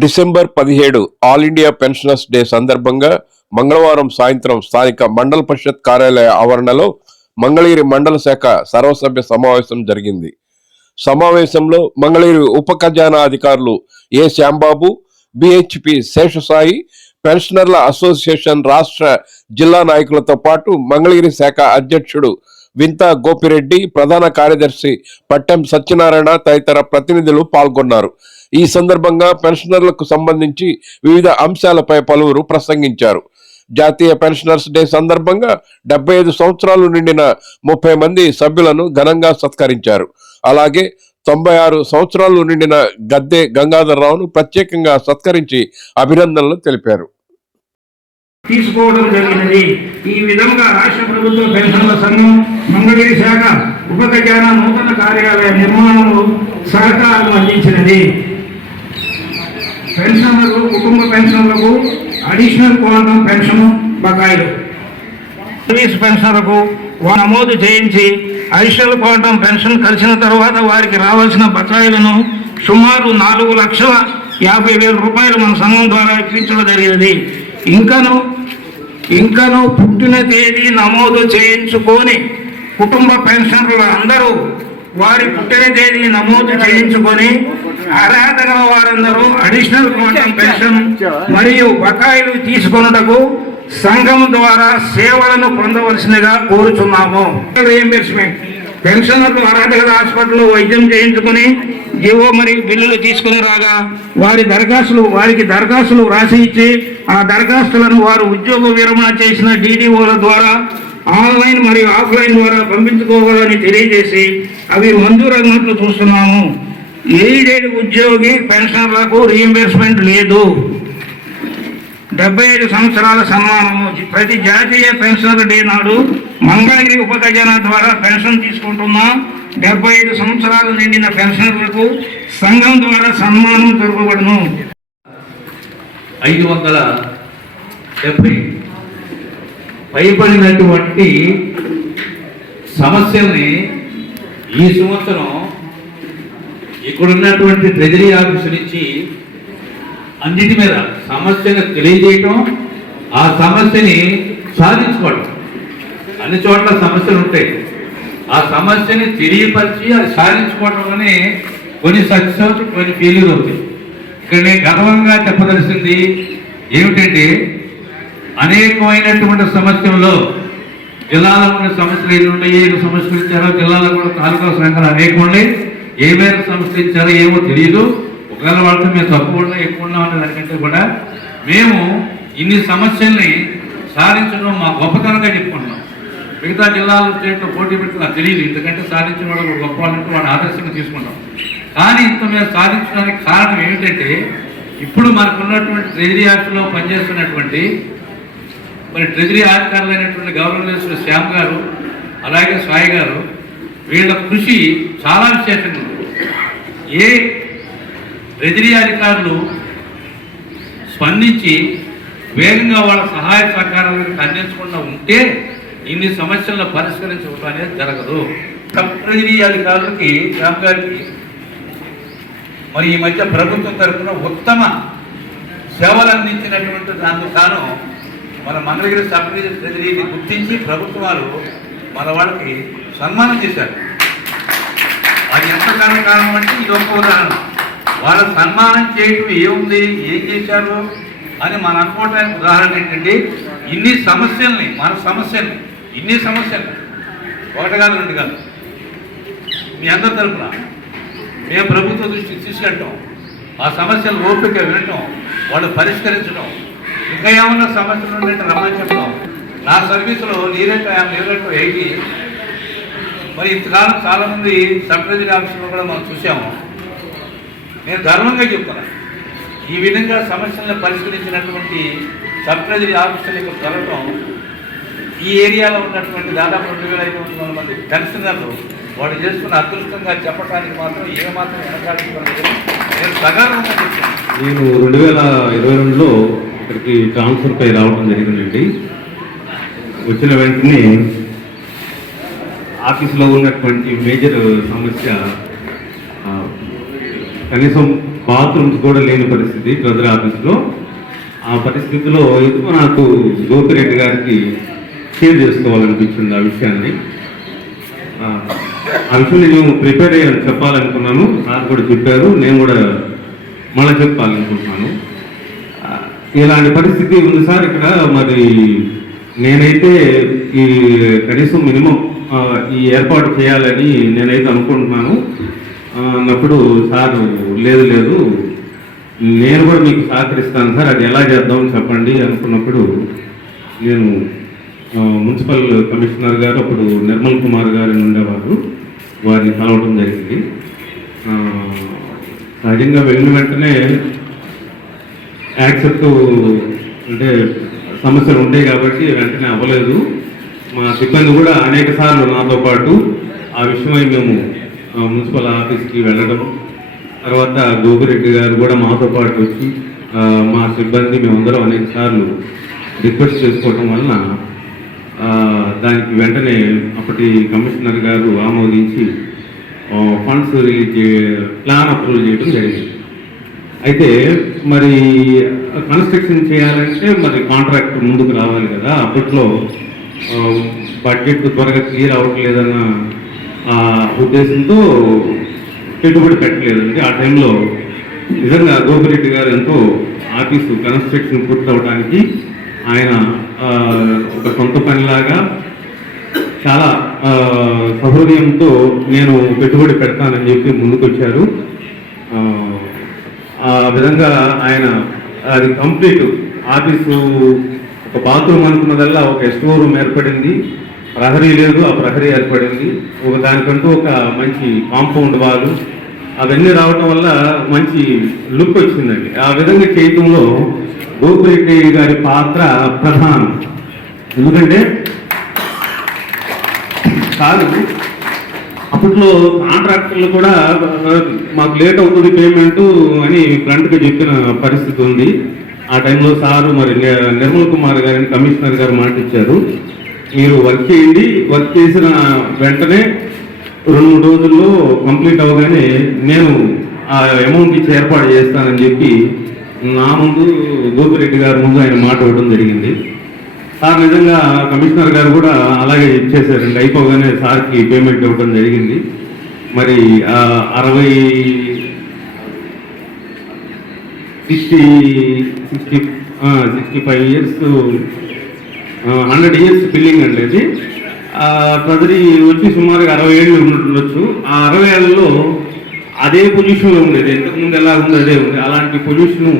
December పదిహేడు all India pensioners day సందర్భంగా మంగళవారం సాయంత్రం స్థానిక మండల పరిషత్ కార్యాలయ ఆవరణలో మంగళగిరి మండల శాఖ సర్వసభ్య సమావేశం జరిగింది. సమావేశంలో మంగళగిరి ఉప ఖజానా అధికారులు ఏ శ్యాంబాబు బిహెచ్పి శేషసాయి పెన్షనర్ల అసోసియేషన్ రాష్ట్ర జిల్లా నాయకులతో పాటు మంగళగిరి శాఖ అధ్యక్షుడు వింత గోపిరెడ్డి ప్రధాన కార్యదర్శి పట్టెం సత్యనారాయణ తదితర ప్రతినిధులు పాల్గొన్నారు. ఈ సందర్భంగా పెన్షనర్లకు సంబంధించి వివిధ అంశాలపై పలువురు ప్రసంగించారు. జాతీయ పెన్షనర్స్ డే సందర్భంగా డెబ్బై ఐదు సంవత్సరాలు నిండిన ముప్పై మంది సభ్యులను ఘనంగా సత్కరించారు. అలాగే తొంభై ఆరు సంవత్సరాలు నిండిన గద్దె గంగాధరరావును ప్రత్యేకంగా సత్కరించి అభినందనలు తెలిపారు. తీసుకోవడం జరిగినది. ఈ విధంగా రాష్ట్ర ప్రభుత్వ పెన్షన్ల సంఘం మంగళగిరి శాఖ ఉప నూతన కార్యాలయ నిర్మాణంలో సహకారం అందించినది. పెన్షన్లకు కుటుంబ పెన్షన్లకు అడిషనల్ క్వాంటమ్ పెన్షన్ బకాయిలు. సర్వీస్ పెన్షన్లకు నమోదు చేయించి అడిషనల్ క్వాంటమ్ పెన్షన్ కలిసిన తర్వాత వారికి రావాల్సిన బకాయిలను సుమారు నాలుగు లక్షల యాభై వేల రూపాయలు మన సంఘం ద్వారా ఇప్పించడం జరిగినది ఇంకను ఇంకను పుట్టిన తేదీ నమోదు చేయించుకొని కుటుంబ పెన్షన్లు అందరూ వారి పుట్టిన తేదీ నమోదు చేయించుకొని అర్హత గల వారందరూ అడిషనల్ క్వాంటమ్ పెన్షన్ మరియు బకాయిలు తీసుకొనుటకు సంఘం ద్వారా సేవలను పొందవలసిందిగా కోరుచున్నాము. రీఎంబర్స్మెంట్ పెన్షనర్లు అర్హత గల హాస్పిటల్లో వైద్యం చేయించుకుని జీవో మరియు బిల్లులు తీసుకుని రాగా వారి దరఖాస్తులు వారికి దరఖాస్తులు రాసి ఇచ్చి ఆ దరఖాస్తులను వారు ఉద్యోగ విరమణ చేసిన డీడీఓల ద్వారా ఆన్లైన్ మరియు ఆఫ్లైన్ ద్వారా పంపించుకోవాలని తెలియజేసి అవి మంజూరైనట్లు చూస్తున్నాము. ఎయిడెడ్ ఉద్యోగి పెన్షనర్లకు రీఎంబర్స్మెంట్ లేదు. డెబ్బై ఐదు సంవత్సరాల సన్మానము ప్రతి జాతీయ పెన్షనర్ డే నాడు మంగళగిరి ఉప ఖజానా ద్వారా పెన్షన్ తీసుకుంటున్న. డెబ్బై ఐదు సంవత్సరాలు నిండిన పెన్షనర్లకు సంఘం ద్వారా సన్మానం జరపబడును ఐదు వందల డెబ్బై పైబడినటువంటి సమస్యల్ని ఈ సంవత్సరం ఇక్కడున్నటువంటి ట్రెజరీ ఆఫీసు నుంచి అన్నిటి మీద సమస్యను తెలియజేయటం ఆ సమస్యని సాధించుకోవడం అన్ని చోట్ల సమస్యలు ఉంటాయి. ఆ సమస్యని తెలియపరిచి అది సాధించుకోవడంలోనే కొన్ని సక్సెస్ అవుతాయి కొన్ని ఫెయిల్యూర్ అవుతాయి. ఇక్కడ నేను గర్వంగా చెప్పదలిసింది ఏమిటంటే అనేకమైనటువంటి సమస్యల్లో జిల్లాలో ఉన్న సమస్యలు ఎన్ని ఉన్నాయి ఏ సమస్యలు ఇచ్చారో జిల్లాలో కూడా తాలూకా సంఘాలు అనేకం ఉన్నాయి. ఏ మేరకు ఇచ్చారో ఏమో తెలియదు ఒకవేళ వాళ్ళతో మేము తక్కువ ఉన్నా ఎక్కువ ఉన్నా అనే దానికంటే కూడా మేము ఇన్ని సమస్యల్ని సాధించడం మా గొప్పతనంగా చెప్పుకుంటున్నాం. మిగతా జిల్లాల స్టేట్లో పోటీ పెట్టి నాకు తెలియదు. ఎందుకంటే సాధించిన వాళ్ళు గొప్ప వాళ్ళంటే వాడిని ఆదర్శంగా తీసుకుంటాం. కానీ ఇంత మేము సాధించడానికి కారణం ఏమిటంటే ఇప్పుడు మనకు ఉన్నటువంటి ట్రెజరీ ఆఫీస్లో పనిచేస్తున్నటువంటి మరి ట్రెజరీ అధికారులైనటువంటి గవర్నర్ శ్యామ్ గారు అలాగే సాయి గారు వీళ్ళ కృషి చాలా విశేషంగా ఏ ట్రెజరీ అధికారులు స్పందించి వేగంగా వాళ్ళ సహాయ సహకారాలను అందించకుండా ఉంటే ఇన్ని సమస్యలను పరిష్కరించడం అనేది జరగదు. సబ్ ట్రెజరీ అధికారులకి శ్యామ్ గారికి మరి ఈ మధ్య ప్రభుత్వం తరఫున ఉత్తమ సేవలు అందించినటువంటి దానికి గాను మన మంగళగిరి సబ్ ట్రెజరీని గుర్తించి ప్రభుత్వాలు మన వాళ్ళకి సన్మానం చేశారు. ఎంతకాలం కాలం అంటే ఇది ఒక ఉదాహరణ వాళ్ళ సన్మానం చేయటం ఏముంది? ఏం చేశారు? అని మనం అనుకోవటానికి ఉదాహరణ ఏంటంటే ఇన్ని సమస్యల్ని మన సమస్యల్ని ఇన్ని సమస్యలు ఒకటి కాదు రెండు కాదు మీ అందరి తరఫున మేము ప్రభుత్వ దృష్టికి తీసుకెళ్ళటం ఆ సమస్యలు ఓపిక వినటం వాళ్ళు పరిష్కరించడం ఇంకా ఏమన్నా సమస్యలు ఉన్నట్టు రమ్మని చెప్పడం నా సర్వీసులో నీరేట్ నీరేట్ ఎయిటీ మరి ఇంతకాలం చాలామంది సబ్ ట్రెజరీ ఆఫీసులో కూడా మనం చూసాము. నేను ధర్మంగా చెప్తున్నా. ఈ విధంగా సమస్యలను పరిష్కరించినటువంటి సబ్ ట్రెజరీ ఆఫీసులకు కలవటం ఈ ఏరియాలో ఉన్నటువంటి దాదాపు రెండు వేల ఐదు వందల మంది పెన్షనర్లు వాడు చేస్తున్న అదృష్టంగా చెప్పడానికి మాత్రం ఏమాత్రం వెనకాడికి నేను సగర్వంగా చెప్తాను నేను రెండు వేల ఇరవై రెండులో ఇక్కడికి ట్రాన్స్ఫర్ పై రావడం జరిగిందండి. వచ్చిన వెంటనే ఆఫీసులో ఉన్నటువంటి మేజర్ సమస్య కనీసం బాత్రూమ్స్ కూడా లేని పరిస్థితి బ్రదర్ ఆఫీస్లో. ఆ పరిస్థితిలో ఎందుకు నాకు గోపిరెడ్డి గారికి షేర్ చేసుకోవాలనిపించింది ఆ విషయాన్ని. ఆ, విషయం నేను ప్రిపేర్ అయ్యాను చెప్పాలనుకున్నాను. సార్ కూడా చెప్పారు నేను కూడా మళ్ళీ చెప్పాలనుకుంటున్నాను. ఇలాంటి పరిస్థితి ఉంది సార్ ఇక్కడ మరి నేనైతే ఈ కనీసం మినిమం ఈ ఏర్పాటు చేయాలని నేనైతే అనుకుంటున్నాను. అన్నప్పుడు సార్ లేదు లేదు. నేను కూడా మీకు సహకరిస్తాను సార్. అది ఎలా చేద్దాం చెప్పండి అనుకున్నప్పుడు నేను మున్సిపల్ కమిషనర్ గారు అప్పుడు నిర్మల్ కుమార్ గారు ఉండేవారు. వారిని కలవడం జరిగింది. సహజంగా వెళ్ళిన వెంటనే యాక్సెప్ట్ అంటే సమస్యలు ఉంటాయి కాబట్టి వెంటనే అవ్వలేదు. మా సిబ్బంది కూడా అనేక సార్లు నాతో పాటు ఆ విషయమై మేము మున్సిపల్ ఆఫీస్కి వెళ్ళడం తర్వాత గోపిరెడ్డి గారు కూడా మాతో పాటు వచ్చి మా సిబ్బంది మేమందరం అనేక సార్లు రిక్వెస్ట్ చేసుకోవటం వలన దానికి వెంటనే అప్పటి కమిషనర్ గారు ఆమోదించి ఫండ్స్ రిలీజ్ ప్లాన్ అప్రూవల్ చేయడం జరిగింది. అయితే మరి కన్స్ట్రక్షన్ చేయాలంటే మరి కాంట్రాక్ట్ ముందుకు రావాలి కదా. అప్పట్లో బడ్జెట్ త్వరగా క్లియర్ అవ్వట్లేదన్న ఆ, ఉద్దేశంతో పెట్టుబడి పెట్టలేదండి. ఆ టైంలో నిజంగా గోపిరెడ్డి గారు ఎంతో ఆఫీసు కన్స్ట్రక్షన్ పూర్తవడానికి ఆయన ఒక సొంత పనిలాగా చాలా సహృదయంతో నేను పెట్టుబడి పెడతానని చెప్పి ముందుకొచ్చారు. ఆ, విధంగా ఆయన అది కంప్లీట్ ఆఫీసు ఒక బాత్రూమ్ అనుకున్నదల్లా ఒక స్టోర్ రూమ్ ఏర్పడింది. ప్రహరీ లేదు ఆ ప్రహరీ ఏర్పడింది. ఒక దానికంటూ ఒక మంచి కాంపౌండ్ వాళ్ళు అవన్నీ రావటం వల్ల మంచి లుక్ వచ్చిందండి. ఆ విధంగా చేయటంలో గోపిరెడ్డి గారి పాత్ర ప్రధానం. ఎందుకంటే కాదు అప్పట్లో కాంట్రాక్టర్లు కూడా మాకు లేట్ అవుతుంది పేమెంట్ అని ఫ్రంట్గా చెప్పిన పరిస్థితి ఉంది. ఆ టైంలో సారు మరి నిర్మల్ కుమార్ గారిని కమిషనర్ గారు మాట ఇచ్చారు మీరు వర్క్ చేయండి వర్క్ చేసిన వెంటనే రెండు మూడు రోజుల్లో కంప్లీట్ అవ్వగానే నేను ఆ అమౌంట్ ఇచ్చి ఏర్పాటు చేస్తానని చెప్పి నా ముందు గోపిరెడ్డి గారి ముందు ఆయన మాట ఇవ్వడం జరిగింది. సార్ నిజంగా కమిషనర్ గారు కూడా అలాగే ఇచ్చేసారండి అయిపోగానే సార్కి పేమెంట్ ఇవ్వడం జరిగింది. మరి అరవై sixty sixty sixty five years hundred years building అండి అది ట్రెజరీ వచ్చి సుమారుగా అరవై ఏళ్ళు ఉండొచ్చు. ఆ అరవై ఏళ్ళలో అదే పొజిషన్లో ఉండేది. ఇంతకుముందు ఎలా ఉంది అదే ఉంది అలాంటి పొజిషను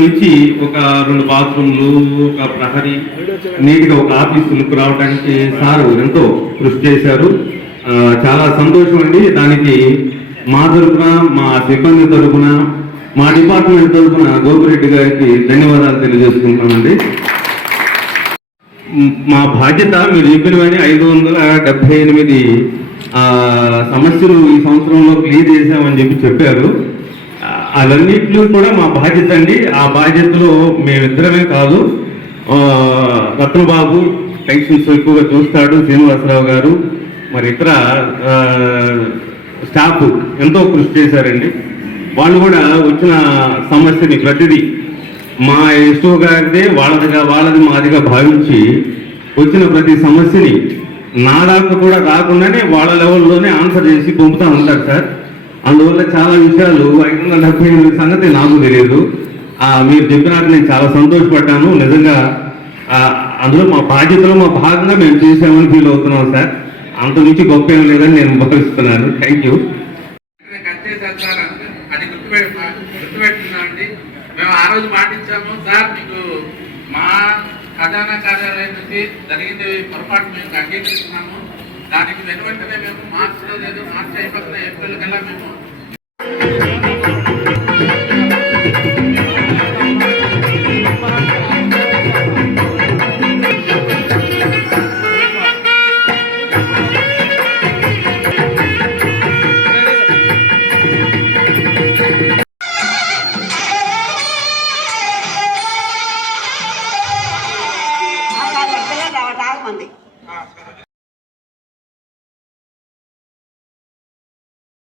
నుంచి ఒక రెండు బాత్రూమ్లు ఒక ప్రహరీ నీట్గా ఒక ఆఫీస్ లుక్ రావడానికి సారు ఎంతో కృషి చేశారు. చాలా సంతోషం అండి. దానికి మా తరఫున మా సిబ్బంది తరఫున మా డిపార్ట్మెంట్ తరపున గోపిరెడ్డి గారికి ధన్యవాదాలు తెలియజేసుకుంటామండి మా బాధ్యత మీరు చెప్పినవని ఐదు వందల డెబ్బై ఎనిమిది సమస్యలు ఈ సంవత్సరంలో క్లియర్ చేశామని చెప్పి చెప్పారు. ఆ, కూడా మా బాధ్యత అండి. ఆ బాధ్యతలో మేమిద్దరమే కాదు రత్నబాబు టెన్షన్స్ ఎక్కువగా చూస్తాడు శ్రీనివాసరావు గారు మరి ఇతర స్టాఫ్ ఎంతో కృషి చేశారండి. వాళ్ళు కూడా వచ్చిన సమస్యని ప్రతిదీ మా ఎస్టో గారిదే వాళ్ళదిగా వాళ్ళది మాదిగా భావించి వచ్చిన ప్రతి సమస్యని నా దాకా కూడా రాకుండానే వాళ్ళ లెవెల్లోనే ఆన్సర్ చేసి పంపుతా ఉంటారు సార్. అందువల్ల చాలా విషయాలు ఐదు వందల డెబ్బై ఎనిమిది సంగతి నాకు తెలియదు. మీరు చెప్పినాక నేను చాలా సంతోషపడ్డాను. నిజంగా అందులో మా బాధ్యతలో మా భాగంగా మేము చేసామని ఫీల్ అవుతున్నాం సార్. అంత నుంచి గొప్ప ఏం లేదని నేను భావిస్తున్నాను థ్యాంక్ యూ అది గుర్తుపెట్టుకున్నామండి మేము ఆ రోజు పాటించాము సార్ మీకు మా ఖజానా కార్యాలయం నుంచి జరిగింది పొరపాటు మేము అంగీకరిస్తున్నాము. దానికి వెనువెంటనే మేము మార్చిలో లేదు మార్చి అయిపోతున్న ఏప్రిల్ కల్లా మేము